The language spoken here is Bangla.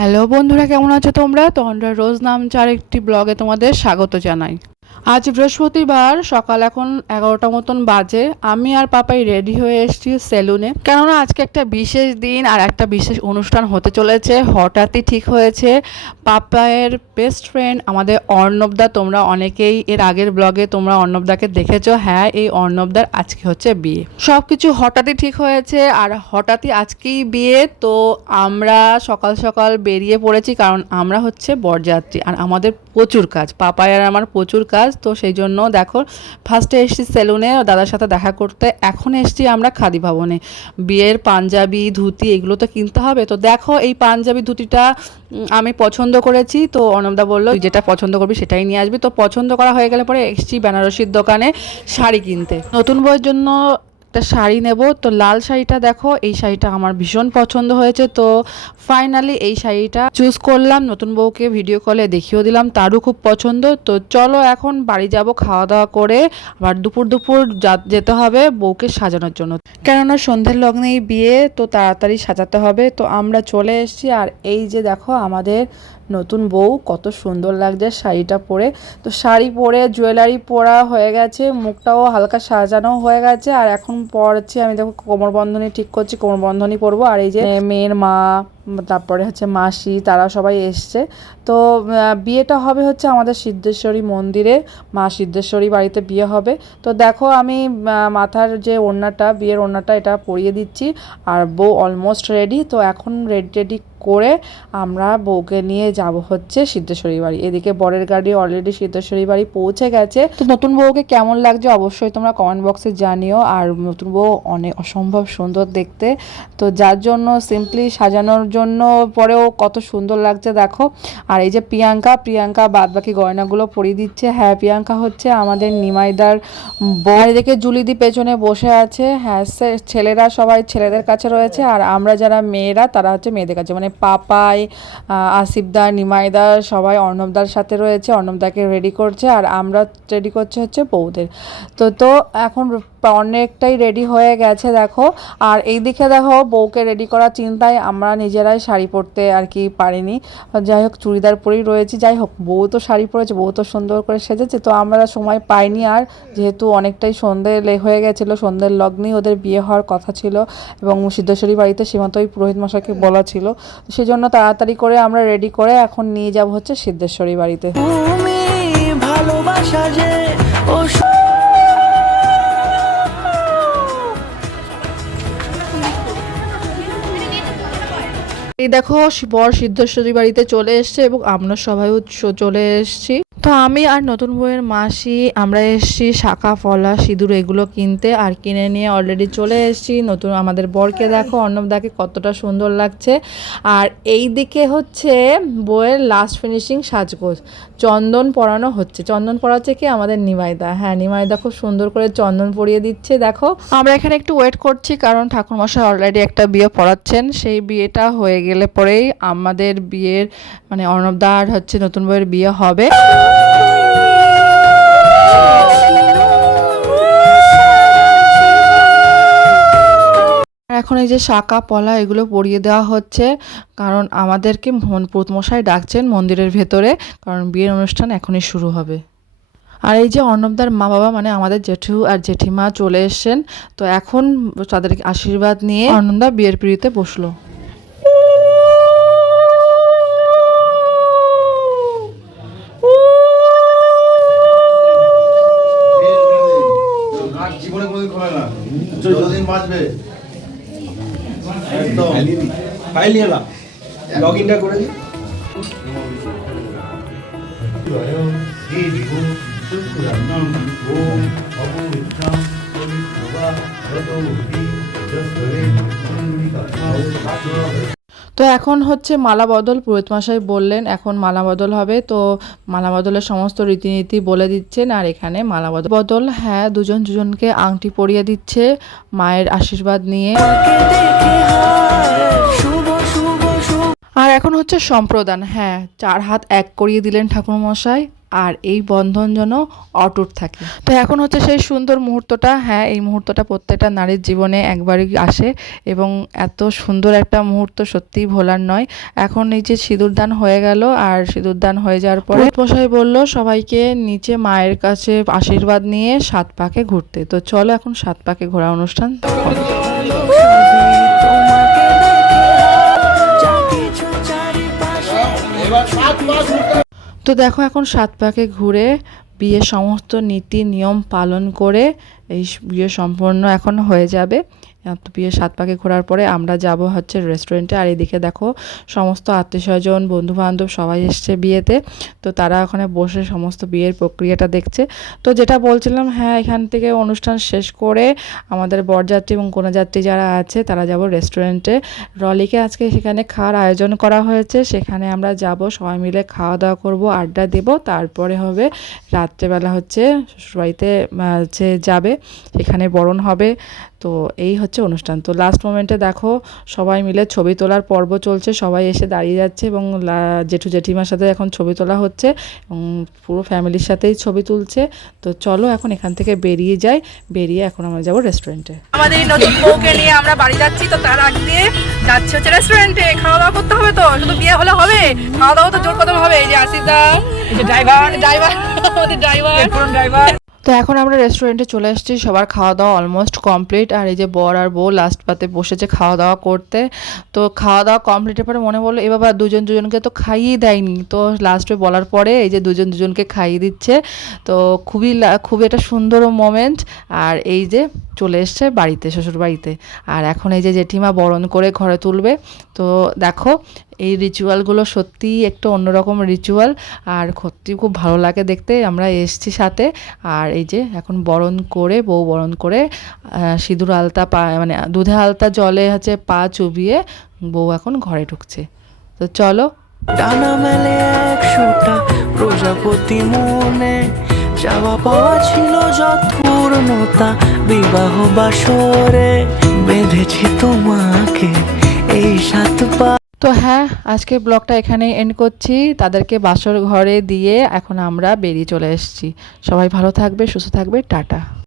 হ্যালো বন্ধুরা, কেমন আছো তোমরা? তোমরা রোজ নামচার একটি ব্লগে তোমাদের স্বাগত জানাই। আজ বৃহস্পতিবার, সকাল এখন 11টা মতন বাজে। আমি আর পাপাই রেডি হয়ে এসেছি সেলুনে, কেননা আজকে একটা বিশেষ দিন আর একটা বিশেষ অনুষ্ঠান হতে চলেছে। হঠাৎই ঠিক হয়েছে। পাপায়ের বেস্ট ফ্রেন্ড আমাদের অর্ণবদা, তোমরা অনেকেই এর আগের ব্লগে তোমরা অর্ণবদাকে দেখেছো। হ্যাঁ, এই অর্ণবদার আজকে হচ্ছে বিয়ে। সব কিছু হঠাৎই ঠিক হয়েছে আর হঠাৎই আজকেই বিয়ে। তো আমরা সকাল সকাল বেরিয়ে পড়েছি, কারণ আমরা হচ্ছে বরযাত্রী আর আমাদের প্রচুর কাজ, পাপাই আর আমার প্রচুর কাজ। তো সেই জন্য দেখো, ফার্স্টে এসেছি সেলুনে দাদার সাথে দেখা করতে, এখন এসেছি আমরা খাদি ভবনে। বিয়ের পাঞ্জাবি ধুতি এগুলো তো কিনতে হবে। তো দেখো, এই পাঞ্জাবি ধুতিটা আমি পছন্দ করেছি। তো অর্ণবদা বললো যেটা পছন্দ করবি সেটাই নিয়ে আসবি। তো পছন্দ করা হয়ে গেলে পরে এসেছি বেনারসির দোকানে শাড়ি কিনতে, নতুন বউয়ের জন্য একটা শাড়ি নেব। তো লাল শাড়িটা দেখো, এই শাড়িটা আমার ভীষণ পছন্দ হয়েছে। তো ফাইনালি এই শাড়িটা চুজ করলাম। নতুন বউকে ভিডিও কলে দেখিয়েও দিলাম, তারও খুব পছন্দ। তো চলো এখন বাড়ি যাব খাওয়া দাওয়া করে, আবার দুপুর যেতে হবে বউকে সাজানোর জন্য, কেননা সন্ধ্যের লগ্নেই বিয়ে, তো তাড়াতাড়ি সাজাতে হবে। তো আমরা চলে এসেছি। আর এই যে দেখো আমাদের নতুন বউ, কত সুন্দর লাগছে শাড়িটা পরে। তো শাড়ি পরে জুয়েলারি পরা হয়ে গেছে, মুখটাও হালকা সাজানো হয়ে গেছে। আর এখন পরছি আমি, দেখো কোমরবন্ধনী ঠিক করছি, কোমরবন্ধনী পরবো। আর এই যে মেয়ের মা, তারপরে হচ্ছে মাসি, তারা সবাই এসছে। তো বিয়েটা হবে হচ্ছে আমাদের সিদ্ধেশ্বরী মন্দিরে, মা সিদ্ধেশ্বরী বাড়িতে বিয়ে হবে। তো দেখো আমি মাথার যে ওড়নাটা, বিয়ের ওড়নাটা, এটা পরিয়ে দিচ্ছি। আর বউ অলমোস্ট রেডি। তো এখন রেডি করে আমরা বউকে নিয়ে যাব হচ্ছে সিদ্ধেশ্বরী বাড়ি। এদিকে বরের গাড়ি অলরেডি সিদ্ধেশ্বরী বাড়ি পৌঁছে গেছে। তো নতুন বউকে কেমন লাগছে অবশ্যই তোমরা কমেন্ট বক্সে জানিও। আর নতুন বউ অনেক অসম্ভব সুন্দর দেখতে, তো যার জন্য সিম্পলি সাজানোর জন্য পরেও কত সুন্দর লাগছে দেখো। আর এই যে প্রিয়াঙ্কা বাদ বাকি গয়নাগুলো পরিয়ে দিচ্ছে। হ্যাঁ, প্রিয়াঙ্কা হচ্ছে আমাদের নিমাইদার বউ। এদিকে জুলিদি পেছনে বসে আছে। হ্যাঁ, ছেলেরা সবাই ছেলেদের কাছে রয়েছে, আর আমরা যারা মেয়েরা তারা হচ্ছে মেয়েদের কাছে, মানে পাপাই, আসিফদা, নিমাইদা সবাই অর্ণবদার সাথে রয়েছে, অর্ণবদাকে রেডি করছে। আর আমরা রেডি করছে হচ্ছে বউদের। তো এখন অনেকটাই রেডি হয়ে গেছে দেখো। আর এই দিকে দেখো বউকে রেডি করার চিন্তায় আমরা নিজেরাই শাড়ি পরতে আর কি পারিনি। যাই হোক, চুড়িদার পরেই রয়েছি। যাই হোক, বউ তো শাড়ি পরেছে, বউ তো সুন্দর করে সেজেছে। তো আমরা সময় পাইনি, আর যেহেতু অনেকটাই সন্ধে হয়ে গেছিলো, সন্ধ্যের লগ্নেই ওদের বিয়ে হওয়ার কথা ছিল এবং সিদ্ধেশ্বরী বাড়িতে সীমান্তই পুরোহিত মশাইকে বলা ছিল। সেই জন্য তাড়াতাড়ি করে আমরা রেডি করে এখন নিয়ে যাব হচ্ছে সিদ্ধেশ্বরী বাড়িতে। ভালোবাসা যে এই দেখো, বর সিদ্ধেশ্বরী বাড়িতে চলে এসছে এবং আমরা সবাই চলে এসছি। তো আমি আর নতুন বউয়ের মাসি আমরা এসেছি শাঁখা ফলা সিঁদুর এগুলো কিনতে, আর কিনে নিয়ে অলরেডি চলে এসেছি। নতুন আমাদের বরকে দেখো, অর্ণবদাকে কতটা সুন্দর লাগছে। আর এই দিকে হচ্ছে বউয়ের লাস্ট ফিনিশিং সাজগোজ, চন্দন পরানো হচ্ছে। চন্দন পরাচ্ছে কি আমাদের নিমাইদা। হ্যাঁ, নিমাইদা খুব সুন্দর করে চন্দন পরিয়ে দিচ্ছে দেখো। আমরা এখানে একটু ওয়েট করছি, কারণ ঠাকুরমশাই অলরেডি একটা বিয়ে পড়াচ্ছেন। সেই বিয়েটা হয়ে গেলে পরেই আমাদের বিয়ের, মানে অর্ণবদার হচ্ছে নতুন বউয়ের বিয়ে হবে। এখন এই যে শাঁখা পলা এগুলো পরিয়ে দেওয়া হচ্ছে, কারণ আমাদেরকে পুরোহিতমশাই ডাকছেন মন্দিরের ভেতরে, কারণ বিয়ের অনুষ্ঠান এখনই শুরু হবে। আর এই যে অর্ণবদার মা বাবা, মানে আমাদের জেঠু আর জেঠিমা চলে এসছেন। তো এখন তাদের আশীর্বাদ নিয়ে অর্ণবদা বিয়ের পিঁড়িতে বসলো। যতদিন বাঁচবে একদম ফাইল এলাম লগ ইনটা করে দিই। তো এখন হচ্ছে মালা বদল, পুরোহিতমশাই বললেন এখন মালা বদল হবে। তো মালা বদলের সমস্ত রীতিনীতি বলে দিচ্ছেন। আর এখানে মালা বদল, হ্যাঁ, দুজনকে আংটি পরিয়ে দিচ্ছে মায়ের আশীর্বাদ নিয়ে। আর এখন হচ্ছে সম্প্রদান। হ্যাঁ, 4 হাত এক করিয়ে দিলেন ঠাকুরমশাই। আর এই বন্ধন যেন অটুট থাকে। তো এখন হচ্ছে সেই সুন্দর মুহূর্তটা। হ্যাঁ, এই মুহূর্তটা প্রত্যেকটা নারীর জীবনে একবারই আসে এবং এত সুন্দর একটা মুহূর্ত সত্যিই ভোলার নয়। এখন এই যে সিঁদুরদান হয়ে গেল, আর সিঁদুরদান হয়ে যাওয়ার পরে মশাই বলল সবাইকে নিচে মায়ের কাছে আশীর্বাদ নিয়ে 7 পাকে ঘুরতে। তো চলো এখন 7 পাকে ঘোরা অনুষ্ঠান হবে। তো দেখো এখন 7 পাকে ঘুরে বিয়ের সমস্ত নীতি নিয়ম পালন করে এই বিয়ে সম্পন্ন এখন হয়ে যাবে। তো বিয়ে 7 পাকে ঘোরার পরে আমরা যাব হচ্ছে রেস্টুরেন্টে। আর এদিকে দেখো সমস্ত আত্মীয়স্বজন বন্ধুবান্ধব সবাই এসছে বিয়েতে। তো তারা ওখানে বসে সমস্ত বিয়ের প্রক্রিয়াটা দেখছে। তো যেটা বলছিলাম, হ্যাঁ, এখান থেকে অনুষ্ঠান শেষ করে আমাদের বরযাত্রী এবং কন্যাযাত্রী যারা আছে তারা যাব রেস্টুরেন্টে। রলিকে আজকে সেখানে খাওয়ার আয়োজন করা হয়েছে, সেখানে আমরা যাব, সবাই মিলে খাওয়া দাওয়া করব, আড্ডা দেব। তারপরে হবে রাত্রেবেলা হচ্ছে শ্বশুরবাড়িতে হচ্ছে যাবে, সেখানে বরণ হবে। তো এই হচ্ছে অনুষ্ঠান। তো লাস্ট মোমেন্টে দেখো সবাই মিলে ছবি তোলার পর্ব চলছে, সবাই এসে দাঁড়িয়ে যাচ্ছে এবং জেঠু জেঠিমার সাথে এখন ছবি তোলা হচ্ছে এবং পুরো ফ্যামিলির সাথেই ছবি তুলছে। তো চলো এখন এখান থেকে বেরিয়ে যাই, বেরিয়ে এখন আমরা যাবো রেস্টুরেন্টে। আমাদের নতুন বউকে নিয়ে আমরা বাড়ি যাচ্ছি, তো তার আগ দিয়ে যাচ্ছি হচ্ছে রেস্টুরেন্টে। খাওয়া দাওয়া করতে হবে, তো শুধু বিয়ে হলে হবে, খাওয়া দাওয়া তো জোর কদম হবে। এই যে আসিফ দা, আমাদের ড্রাইভার। তো এখন আমরা রেস্টুরেন্টে চলে এসেছি, সবার খাওয়া দাওয়া অলমোস্ট কমপ্লিট। আর এই যে বর আর বউ লাস্ট পাতে বসেছে খাওয়া দাওয়া করতে। তো খাওয়া দাওয়া কমপ্লিটের পরে মনে বললো এ বাবা দুজন দুজনকে তো খাইয়ে দেয়নি। তো লাস্টে বলার পরে এই যে দুজন দুজনকে খাইয়ে দিচ্ছে। তো খুবই একটা সুন্দর মোমেন্ট। আর এই যে চলে এসছে বাড়িতে, শ্বশুর বাড়িতে। আর এখন এই যে জেঠিমা বরণ করে ঘরে তুলবে। তো দেখো এই রিচুয়ালগুলো সত্যিই একটা অন্যরকম রিচুয়াল, আর সত্যি খুব ভালো লাগে দেখতে। আমরা এসছি সাথে। আর এই যে এখন বরণ করে, বউ বরণ করে সিঁদুর আলতা মানে দুধে আলতা জলে হচ্ছে পা চুবিয়ে বউ এখন ঘরে ঢুকছে। তো চলো। ডানা মেলে 100টা প্রজাপতি মনে, চাওয়া পাওয়া ছিল যৎপূর্ণতা, বিবাহ বাসরে বেঁধেছি তোমাকে এই 7 পা। তো হ্যাঁ, আজকে ব্লগটা এখানেই এন্ড করছি। তাদেরকে বাসর ঘরে দিয়ে এখন আমরা বেরিয়ে চলে এসেছি। সবাই ভালো থাকবে, সুস্থ থাকবে, টাটা।